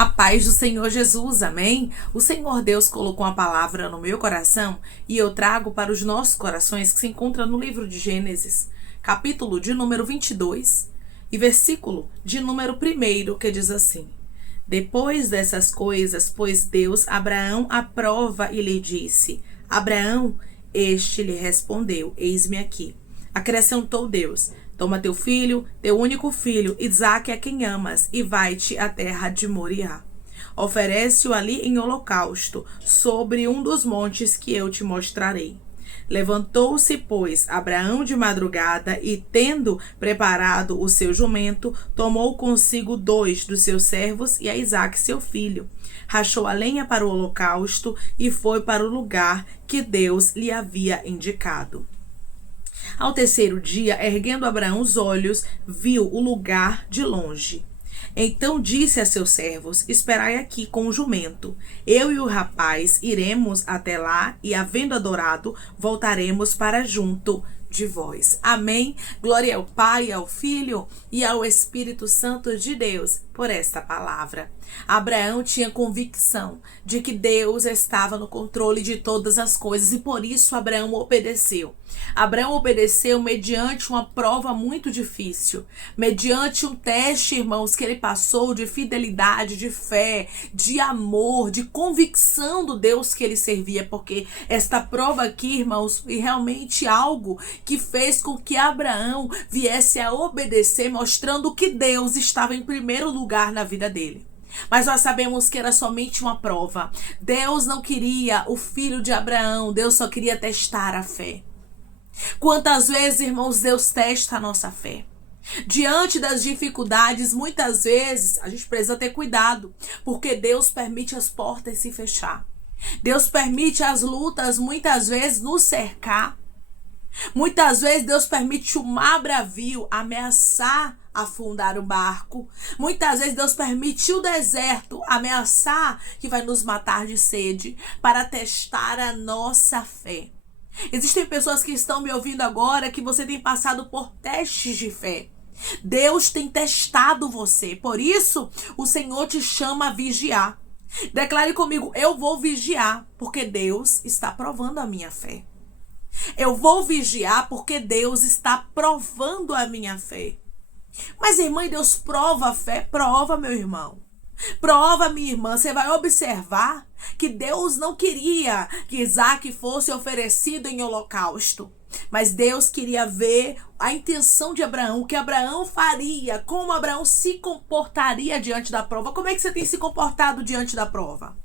A paz do Senhor Jesus, amém? O Senhor Deus colocou uma palavra no meu coração e eu trago para os nossos corações que se encontra no livro de Gênesis, capítulo de número 22 e versículo de número 1, que diz assim: Depois dessas coisas, pôs Deus Abraão à prova e lhe disse: Abraão, este lhe respondeu: Eis-me aqui. Acrescentou Deus: Toma teu filho, teu único filho, Isaque, a quem amas, e vai-te à terra de Moriá. Oferece-o ali em holocausto, sobre um dos montes que eu te mostrarei. Levantou-se, pois, Abraão de madrugada e, tendo preparado o seu jumento, tomou consigo 2 dos seus servos e a Isaque, seu filho. Rachou a lenha para o holocausto e foi para o lugar que Deus lhe havia indicado. Ao terceiro dia, erguendo Abraão os olhos, viu o lugar de longe. Então disse a seus servos: Esperai aqui com o jumento. Eu e o rapaz iremos até lá e, havendo adorado, voltaremos para junto de vós. Amém? Glória ao Pai, ao Filho e ao Espírito Santo de Deus por esta palavra. Abraão tinha convicção de que Deus estava no controle de todas as coisas e por isso Abraão obedeceu. Abraão obedeceu mediante uma prova muito difícil, mediante um teste, irmãos, que ele passou de fidelidade, de fé, de amor, de convicção do Deus que ele servia, porque esta prova aqui, irmãos, foi realmente algo que fez com que Abraão viesse a obedecer, mostrando que Deus estava em primeiro lugar na vida dele. Mas nós sabemos que era somente uma prova. Deus não queria o filho de Abraão, Deus só queria testar a fé. Quantas vezes, irmãos, Deus testa a nossa fé? Diante das dificuldades, muitas vezes a gente precisa ter cuidado, porque Deus permite as portas se fechar. Deus permite as lutas, muitas vezes, nos cercar. Muitas vezes Deus permite o mar bravio ameaçar afundar o barco. Muitas vezes Deus permite o deserto ameaçar que vai nos matar de sede para testar a nossa fé. Existem pessoas que estão me ouvindo agora que você tem passado por testes de fé. Deus tem testado você, por isso o Senhor te chama a vigiar. Declare comigo: eu vou vigiar porque Deus está provando a minha fé. Eu vou vigiar porque Deus está provando a minha fé. Mas, irmã, Deus prova a fé? Prova, meu irmão. Prova, minha irmã. Você vai observar que Deus não queria que Isaque fosse oferecido em holocausto. Mas Deus queria ver a intenção de Abraão, o que Abraão faria, como Abraão se comportaria diante da prova. Como é que você tem se comportado diante da prova?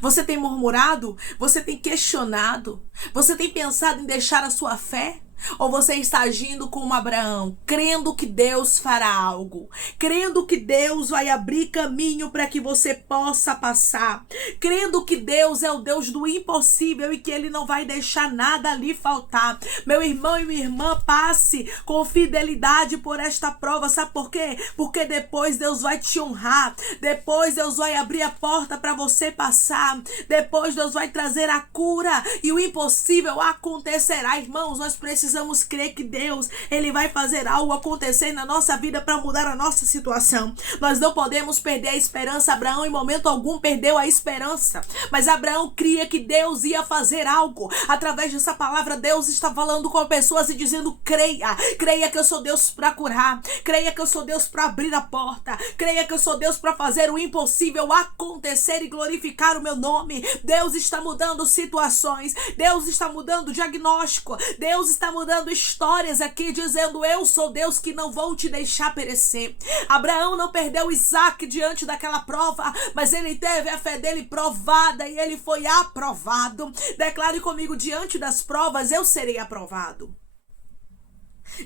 Você tem murmurado? Você tem questionado? Você tem pensado em deixar a sua fé? Ou você está agindo como Abraão, crendo que Deus fará algo, crendo que Deus vai abrir caminho para que você possa passar, crendo que Deus é o Deus do impossível e que Ele não vai deixar nada ali faltar. Meu irmão e minha irmã, passe com fidelidade por esta prova. Sabe por quê? Porque depois Deus vai te honrar, depois Deus vai abrir a porta para você passar, depois Deus vai trazer a cura e o impossível acontecerá. Irmãos, nós precisamos crer que Deus, Ele vai fazer algo acontecer na nossa vida para mudar a nossa situação. Nós não podemos perder a esperança. Abraão em momento algum perdeu a esperança, mas Abraão cria que Deus ia fazer algo. Através dessa palavra, Deus está falando com pessoas e dizendo: creia que eu sou Deus para curar, creia que eu sou Deus para abrir a porta, creia que eu sou Deus para fazer o impossível acontecer e glorificar o meu nome. Deus está mudando situações, Deus está mudando diagnóstico, Deus está mudando histórias aqui, dizendo: eu sou Deus que não vou te deixar perecer. Abraão não perdeu Isaque diante daquela prova, mas ele teve a fé dele provada e ele foi aprovado. Declare comigo: diante das provas eu serei aprovado.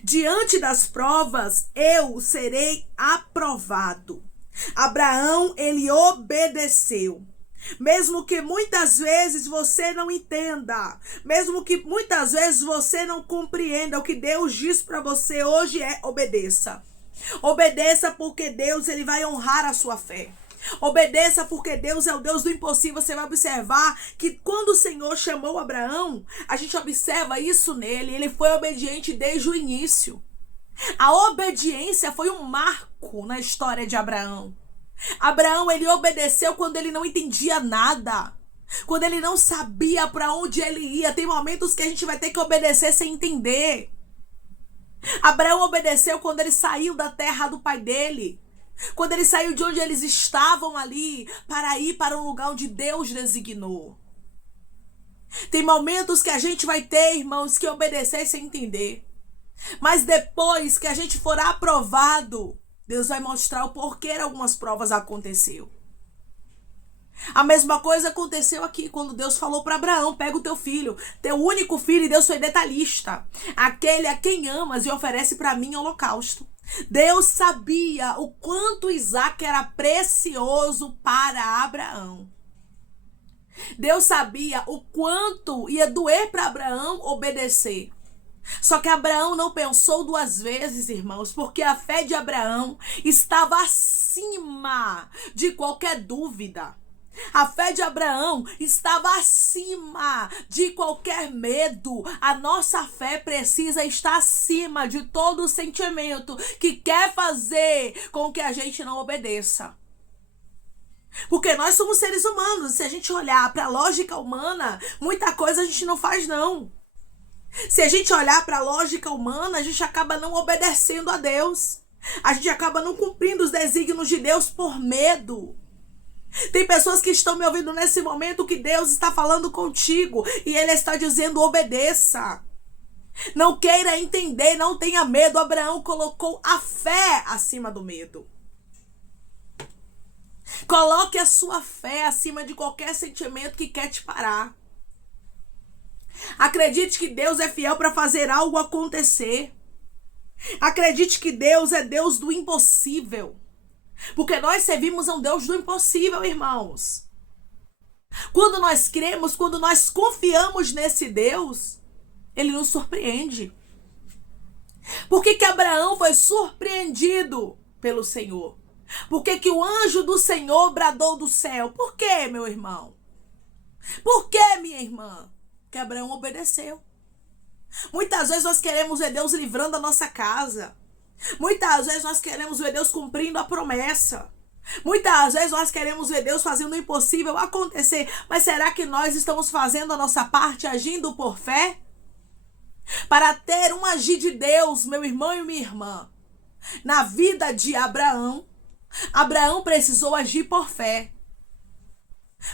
Diante das provas eu serei aprovado. Abraão, ele obedeceu. Mesmo que muitas vezes você não entenda, mesmo que muitas vezes você não compreenda, o que Deus diz para você hoje é: obedeça. Obedeça porque Deus, Ele vai honrar a sua fé. Obedeça porque Deus é o Deus do impossível. Você vai observar que quando o Senhor chamou Abraão, a gente observa isso nele. Ele foi obediente desde o início. A obediência foi um marco na história de Abraão. Abraão, ele obedeceu quando ele não entendia nada. Quando ele não sabia para onde ele ia. Tem momentos que a gente vai ter que obedecer sem entender. Abraão obedeceu quando ele saiu da terra do pai dele. Quando ele saiu de onde eles estavam ali para ir para um lugar onde Deus designou. Tem momentos que a gente vai ter, irmãos, que obedecer sem entender. Mas depois que a gente for aprovado, Deus vai mostrar o porquê algumas provas aconteceu. A mesma coisa aconteceu aqui quando Deus falou para Abraão: pega o teu filho, teu único filho, e Deus foi detalhista, aquele a quem amas e oferece para mim holocausto. Deus sabia o quanto Isaac era precioso para Abraão. Deus sabia o quanto ia doer para Abraão obedecer. Só que Abraão não pensou duas vezes, irmãos, porque a fé de Abraão estava acima de qualquer dúvida. A fé de Abraão estava acima de qualquer medo. A nossa fé precisa estar acima de todo sentimento que quer fazer com que a gente não obedeça. Porque nós somos seres humanos. Se a gente olhar para a lógica humana, muita coisa a gente não faz, não. Se a gente olhar para a lógica humana, a gente acaba não obedecendo a Deus. A gente acaba não cumprindo os desígnios de Deus por medo. Tem pessoas que estão me ouvindo nesse momento que Deus está falando contigo e Ele está dizendo: obedeça. Não queira entender, não tenha medo. Abraão colocou a fé acima do medo. Coloque a sua fé acima de qualquer sentimento que quer te parar. Acredite que Deus é fiel para fazer algo acontecer. Acredite que Deus é Deus do impossível. Porque nós servimos a um Deus do impossível, irmãos. Quando nós cremos, quando nós confiamos nesse Deus, Ele nos surpreende. Por que Abraão foi surpreendido pelo Senhor? Por que o anjo do Senhor bradou do céu? Por que, meu irmão? Por que, minha irmã? Que Abraão obedeceu. Muitas vezes nós queremos ver Deus livrando a nossa casa. Muitas vezes nós queremos ver Deus cumprindo a promessa. Muitas vezes nós queremos ver Deus fazendo o impossível acontecer. Mas será que nós estamos fazendo a nossa parte, agindo por fé? Para ter um agir de Deus, meu irmão e minha irmã, na vida de Abraão, Abraão precisou agir por fé.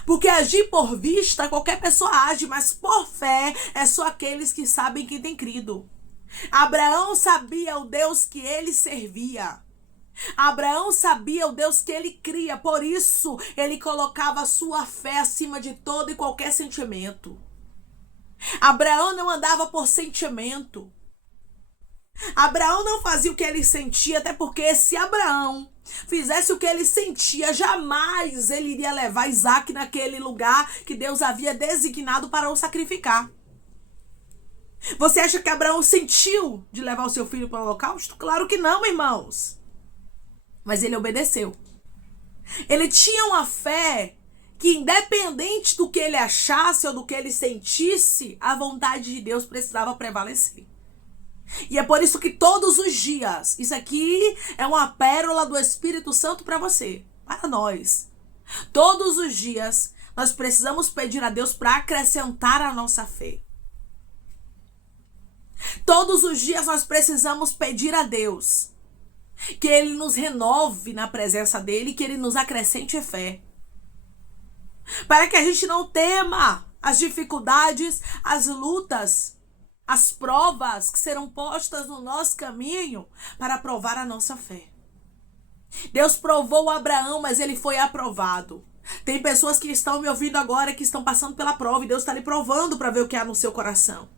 Porque agir por vista, qualquer pessoa age, mas por fé é só aqueles que sabem que tem crido. Abraão sabia o Deus que ele servia. Abraão sabia o Deus que ele cria, por isso ele colocava a sua fé acima de todo e qualquer sentimento. Abraão não andava por sentimento. Abraão não fazia o que ele sentia, até porque se Abraão fizesse o que ele sentia, jamais ele iria levar Isaac naquele lugar que Deus havia designado para o sacrificar. Você acha que Abraão sentiu de levar o seu filho para o holocausto? Claro que não, irmãos. Mas ele obedeceu. Ele tinha uma fé que, independente do que ele achasse ou do que ele sentisse, a vontade de Deus precisava prevalecer. E é por isso que todos os dias, isso aqui é uma pérola do Espírito Santo para você, para nós. Todos os dias nós precisamos pedir a Deus para acrescentar a nossa fé. Todos os dias nós precisamos pedir a Deus que Ele nos renove na presença dEle, que Ele nos acrescente fé. Para que a gente não tema as dificuldades, as lutas, as provas que serão postas no nosso caminho para provar a nossa fé. Deus provou Abraão, mas ele foi aprovado. Tem pessoas que estão me ouvindo agora que estão passando pela prova e Deus está lhe provando para ver o que há no seu coração.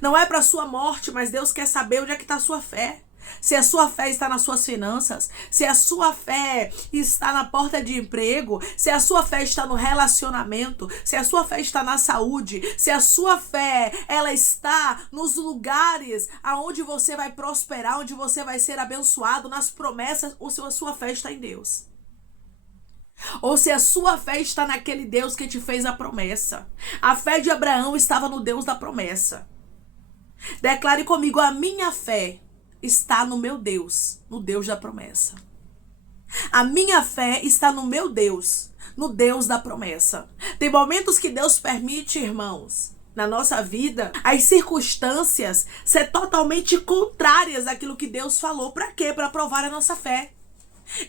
Não é para a sua morte, mas Deus quer saber onde é que está a sua fé. Se a sua fé está nas suas finanças, se a sua fé está na porta de emprego, se a sua fé está no relacionamento, se a sua fé está na saúde, se a sua fé ela está nos lugares aonde você vai prosperar, onde você vai ser abençoado, nas promessas, ou se a sua fé está em Deus. Ou se a sua fé está naquele Deus que te fez a promessa. A fé de Abraão estava no Deus da promessa. Declare comigo: a minha fé está no meu Deus, no Deus da promessa. A minha fé está no meu Deus, no Deus da promessa. Tem momentos que Deus permite, irmãos, na nossa vida, as circunstâncias ser totalmente contrárias àquilo que Deus falou. Para quê? Para provar a nossa fé.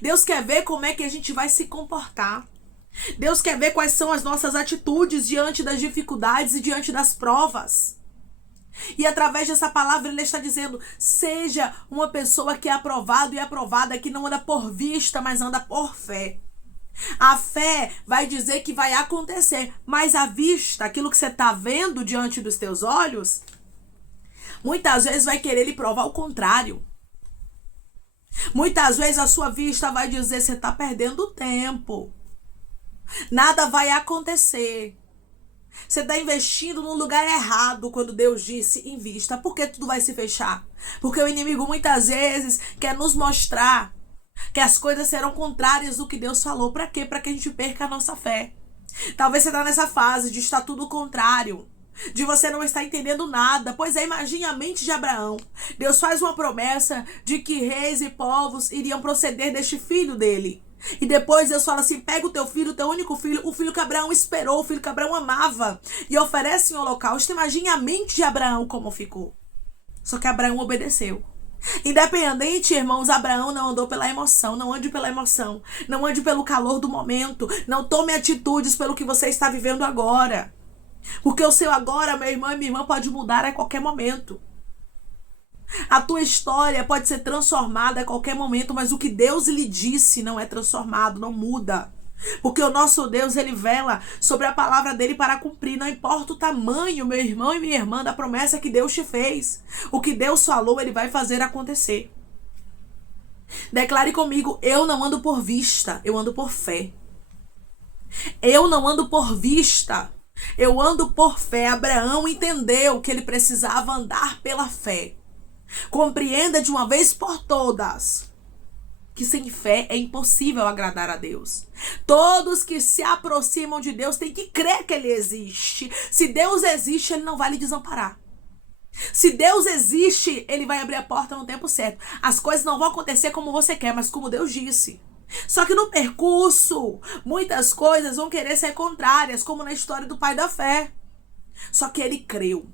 Deus quer ver como é que a gente vai se comportar. Deus quer ver quais são as nossas atitudes diante das dificuldades e diante das provas. E através dessa palavra ele está dizendo: seja uma pessoa que é aprovado e aprovada, que não anda por vista, mas anda por fé. A fé vai dizer que vai acontecer, mas a vista, aquilo que você está vendo diante dos teus olhos, muitas vezes vai querer lhe provar o contrário. Muitas vezes a sua vista vai dizer: você está perdendo tempo. Nada vai acontecer. Você está investindo no lugar errado quando Deus disse: invista. Por que tudo vai se fechar? Porque o inimigo muitas vezes quer nos mostrar que as coisas serão contrárias do que Deus falou. Para quê? Para que a gente perca a nossa fé. Talvez você está nessa fase de estar tudo contrário, de você não estar entendendo nada. Pois é, imagine a mente de Abraão. Deus faz uma promessa de que reis e povos iriam proceder deste filho dele. E depois Deus fala assim: pega o teu filho, o teu único filho, o filho que Abraão esperou, o filho que Abraão amava, e oferece em holocausto. Imagine a mente de Abraão como ficou. Só que Abraão obedeceu. Independente, irmãos, Abraão não andou pela emoção. Não ande pela emoção. Não ande pelo calor do momento. Não tome atitudes pelo que você está vivendo agora. Porque o seu agora, meu irmão e minha irmã, pode mudar a qualquer momento. A tua história pode ser transformada a qualquer momento, mas o que Deus lhe disse não é transformado, não muda. Porque o nosso Deus, ele vela sobre a palavra dele para cumprir. Não importa o tamanho, meu irmão e minha irmã, da promessa que Deus te fez. O que Deus falou, ele vai fazer acontecer. Declare comigo: eu não ando por vista, eu ando por fé. Eu não ando por vista, eu ando por fé. Abraão entendeu que ele precisava andar pela fé. Compreenda de uma vez por todas que sem fé é impossível agradar a Deus. Todos que se aproximam de Deus têm que crer que ele existe. Se Deus existe, ele não vai lhe desamparar. Se Deus existe, ele vai abrir a porta no tempo certo. As coisas não vão acontecer como você quer, mas como Deus disse. Só que no percurso, muitas coisas vão querer ser contrárias, como na história do pai da fé. Só que ele creu.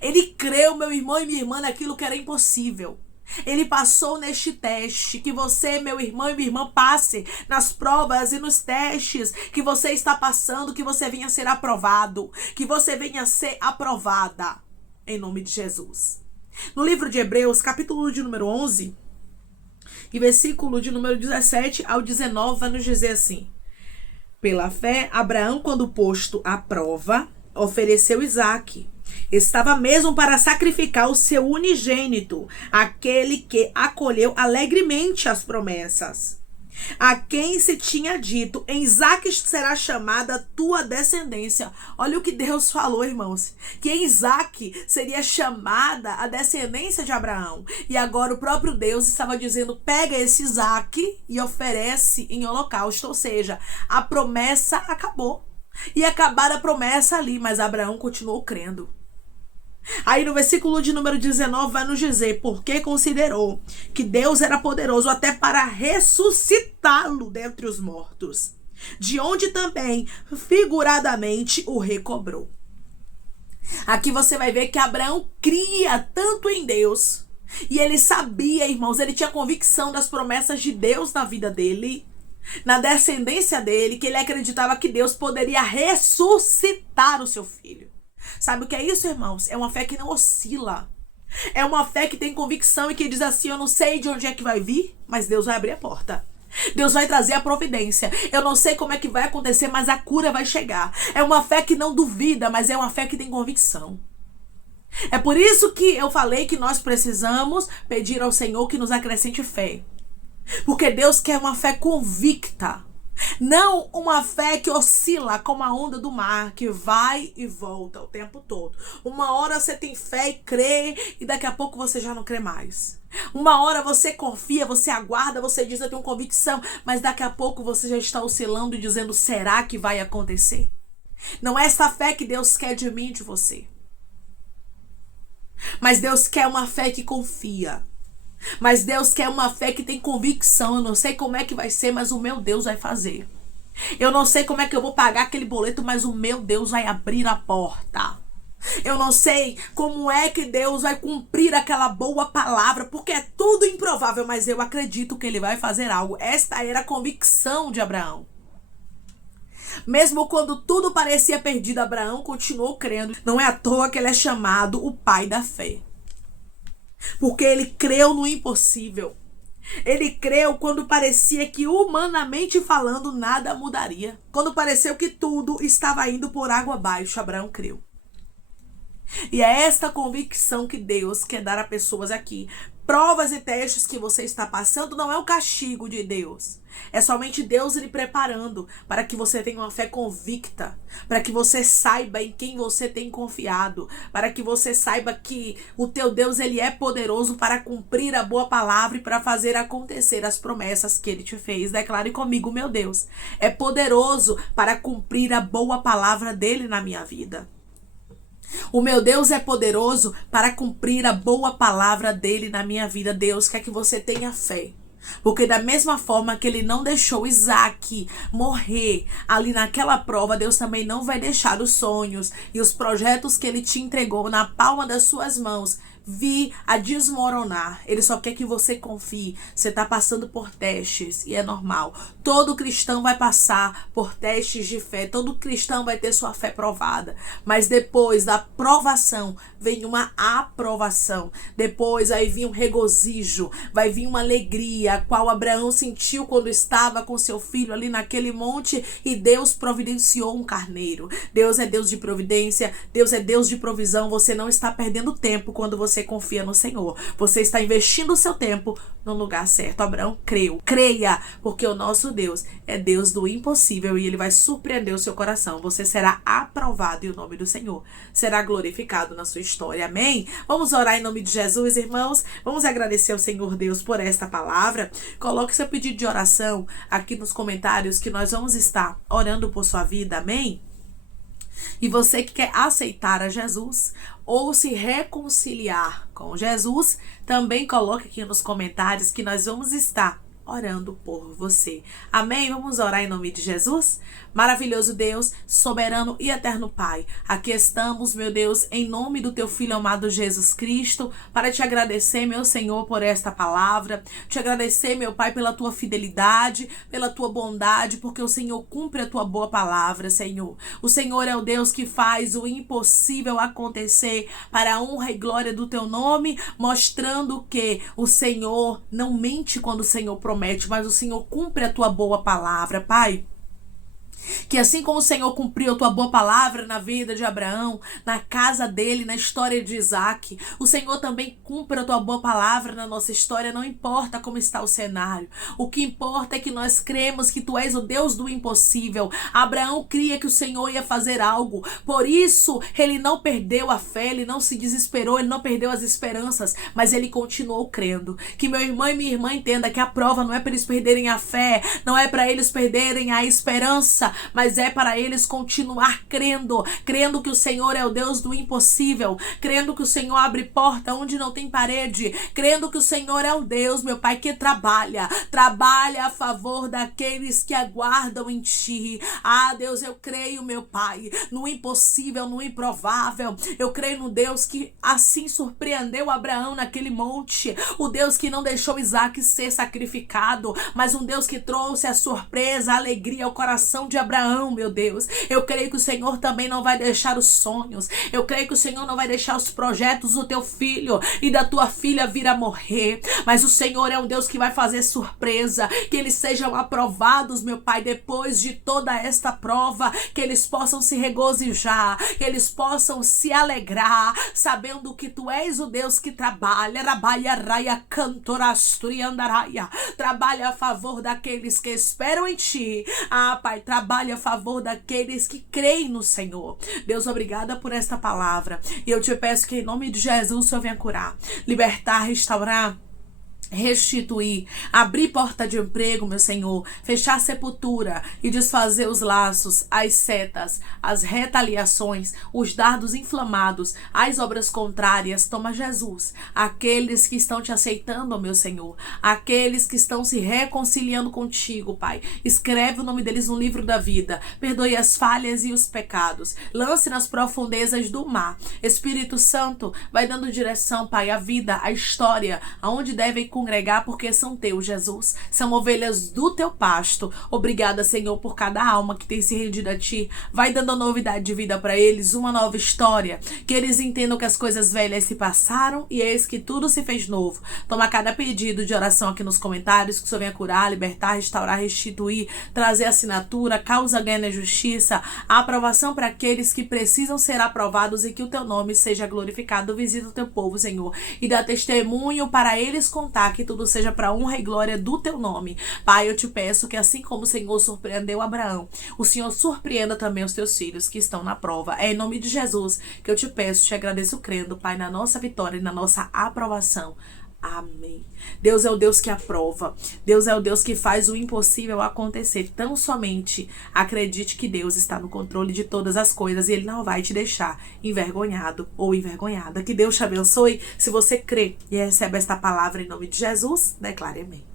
Ele creu, meu irmão e minha irmã, naquilo que era impossível. Ele passou neste teste. Que você, meu irmão e minha irmã, passe nas provas e nos testes que você está passando, que você venha ser aprovado, que você venha ser aprovada, em nome de Jesus. No livro de Hebreus, capítulo de número 11, e versículo de número 17 ao 19, vai nos dizer assim: pela fé, Abraão, quando posto à prova, ofereceu Isaque. Estava mesmo para sacrificar o seu unigênito, aquele que acolheu alegremente as promessas. A quem se tinha dito: em Isaque será chamada tua descendência. Olha o que Deus falou, irmãos. Que em Isaque seria chamada a descendência de Abraão. E agora o próprio Deus estava dizendo: pega esse Isaque e oferece em holocausto. Ou seja, a promessa acabou. E acabar a promessa ali, mas Abraão continuou crendo. Aí no versículo de número 19 vai nos dizer: porque considerou que Deus era poderoso até para ressuscitá-lo dentre os mortos, de onde também figuradamente o recobrou. Aqui você vai ver que Abraão cria tanto em Deus, e ele sabia, irmãos, ele tinha convicção das promessas de Deus na vida dele, na descendência dele, que ele acreditava que Deus poderia ressuscitar o seu filho. Sabe o que é isso, irmãos? É uma fé que não oscila. É uma fé que tem convicção e que diz assim: eu não sei de onde é que vai vir, mas Deus vai abrir a porta. Deus vai trazer a providência. Eu não sei como é que vai acontecer, mas a cura vai chegar. É uma fé que não duvida, mas é uma fé que tem convicção. É por isso que eu falei que nós precisamos pedir ao Senhor que nos acrescente fé. Porque Deus quer uma fé convicta. Não uma fé que oscila como a onda do mar, que vai e volta o tempo todo. Uma hora você tem fé e crê, e daqui a pouco você já não crê mais. Uma hora você confia, você aguarda, você diz: eu tenho convicção, mas daqui a pouco você já está oscilando e dizendo: será que vai acontecer? Não é essa fé que Deus quer de mim e de você. Mas Deus quer uma fé que confia. Mas Deus quer uma fé que tem convicção. Eu não sei como é que vai ser, mas o meu Deus vai fazer. Eu não sei como é que eu vou pagar aquele boleto, mas o meu Deus vai abrir a porta. Eu não sei como é que Deus vai cumprir aquela boa palavra, porque é tudo improvável, mas eu acredito que ele vai fazer algo. Esta era a convicção de Abraão. Mesmo quando tudo parecia perdido, Abraão continuou crendo. Não é à toa que ele é chamado o pai da fé. Porque ele creu no impossível. Ele creu quando parecia que, humanamente falando, nada mudaria. Quando pareceu que tudo estava indo por água abaixo, Abraão creu. E é esta convicção que Deus quer dar a pessoas aqui. Provas e testes que você está passando não é um castigo de Deus. É somente Deus lhe preparando para que você tenha uma fé convicta, para que você saiba em quem você tem confiado, para que você saiba que o teu Deus ele é poderoso para cumprir a boa palavra e para fazer acontecer as promessas que ele te fez. Declare comigo, meu Deus é poderoso para cumprir a boa palavra dele na minha vida. O meu Deus é poderoso para cumprir a boa palavra dele na minha vida. Deus quer que você tenha fé. Porque da mesma forma que ele não deixou Isaac morrer ali naquela prova, Deus também não vai deixar os sonhos e os projetos que ele te entregou na palma das suas mãos vir a desmoronar. Ele só quer que você confie. Você está passando por testes e é normal. Todo cristão vai passar por testes de fé. Todo cristão vai ter sua fé provada. Mas depois da provação vem uma aprovação. Depois vai vir um regozijo. Vai vir uma alegria, a qual Abraão sentiu quando estava com seu filho ali naquele monte e Deus providenciou um carneiro. Deus é Deus de providência. Deus é Deus de provisão. Você não está perdendo tempo quando você confia no Senhor. Você está investindo o seu tempo no lugar certo. Abraão creu. Creia, porque o nosso Deus é Deus do impossível e ele vai surpreender o seu coração. Você será aprovado e o nome do Senhor será glorificado na sua história. Amém? Vamos orar em nome de Jesus, irmãos. Vamos agradecer ao Senhor Deus por esta palavra. Coloque seu pedido de oração aqui nos comentários que nós vamos estar orando por sua vida. Amém? E você que quer aceitar a Jesus ou se reconciliar com Jesus, também coloque aqui nos comentários que nós vamos estar orando por você. Amém? Vamos orar em nome de Jesus? Maravilhoso Deus, soberano e eterno Pai, aqui estamos, meu Deus, em nome do teu Filho amado Jesus Cristo, para te agradecer, meu Senhor, por esta palavra, te agradecer, meu Pai, pela tua fidelidade, pela tua bondade, porque o Senhor cumpre a tua boa palavra, Senhor. O Senhor é o Deus que faz o impossível acontecer para a honra e glória do teu nome, mostrando que o Senhor não mente quando o Senhor promete, mas o Senhor cumpre a tua boa palavra, Pai. Que assim como o Senhor cumpriu a tua boa palavra na vida de Abraão, na casa dele, na história de Isaac, o Senhor também cumpre a tua boa palavra na nossa história, não importa como está o cenário. O que importa é que nós cremos que tu és o Deus do impossível. Abraão cria que o Senhor ia fazer algo, por isso ele não perdeu a fé, ele não se desesperou, ele não perdeu as esperanças, mas ele continuou crendo. Que meu irmão e minha irmã entenda que a prova não é para eles perderem a fé, não é para eles perderem a esperança, mas é para eles continuar crendo que o Senhor é o Deus do impossível, crendo que o Senhor abre porta onde não tem parede, crendo que o Senhor é o Deus, meu Pai, que trabalha a favor daqueles que aguardam em ti. Ah, Deus, eu creio, meu Pai, no impossível, no improvável. Eu creio no Deus que assim surpreendeu Abraão naquele monte, o Deus que não deixou Isaac ser sacrificado, mas um Deus que trouxe a surpresa, a alegria ao coração de Abraão, meu Deus. Eu creio que o Senhor também não vai deixar os sonhos. Eu creio que o Senhor não vai deixar os projetos do teu filho e da tua filha vir a morrer. Mas o Senhor é um Deus que vai fazer surpresa, que eles sejam aprovados, meu Pai, depois de toda esta prova, que eles possam se regozijar, que eles possam se alegrar, sabendo que tu és o Deus que trabalha, trabalha a favor daqueles que esperam em ti. Ah, Pai, trabalha a favor daqueles que creem no Senhor. Deus, obrigada por esta palavra. E eu te peço que em nome de Jesus o Senhor venha curar, libertar, restaurar restituir, abrir porta de emprego, meu Senhor, fechar a sepultura e desfazer os laços, as setas, as retaliações, os dardos inflamados, as obras contrárias. Toma, Jesus, aqueles que estão te aceitando, meu Senhor, aqueles que estão se reconciliando contigo, Pai, escreve o nome deles no livro da vida, perdoe as falhas e os pecados, lance nas profundezas do mar. Espírito Santo, vai dando direção, Pai, à vida, à história, aonde devem congregar, porque são teus, Jesus. São ovelhas do teu pasto. Obrigada, Senhor, por cada alma que tem se rendido a ti. Vai dando novidade de vida para eles, uma nova história. Que eles entendam que as coisas velhas se passaram e eis que tudo se fez novo. Toma cada pedido de oração aqui nos comentários, que o Senhor venha curar, libertar, restaurar, restituir, trazer assinatura, causa ganha na justiça, a aprovação para aqueles que precisam ser aprovados e que o teu nome seja glorificado. Visita o teu povo, Senhor, e dá testemunho para eles contar, que tudo seja para honra e glória do teu nome. Pai, eu te peço que assim como o Senhor surpreendeu Abraão, o Senhor surpreenda também os teus filhos que estão na prova. É em nome de Jesus que eu te peço, te agradeço crendo, Pai, na nossa vitória e na nossa aprovação. Amém. Deus é o Deus que aprova. Deus é o Deus que faz o impossível acontecer. Tão somente acredite que Deus está no controle de todas as coisas e Ele não vai te deixar envergonhado ou envergonhada. Que Deus te abençoe. Se você crê e recebe esta palavra em nome de Jesus, declare amém.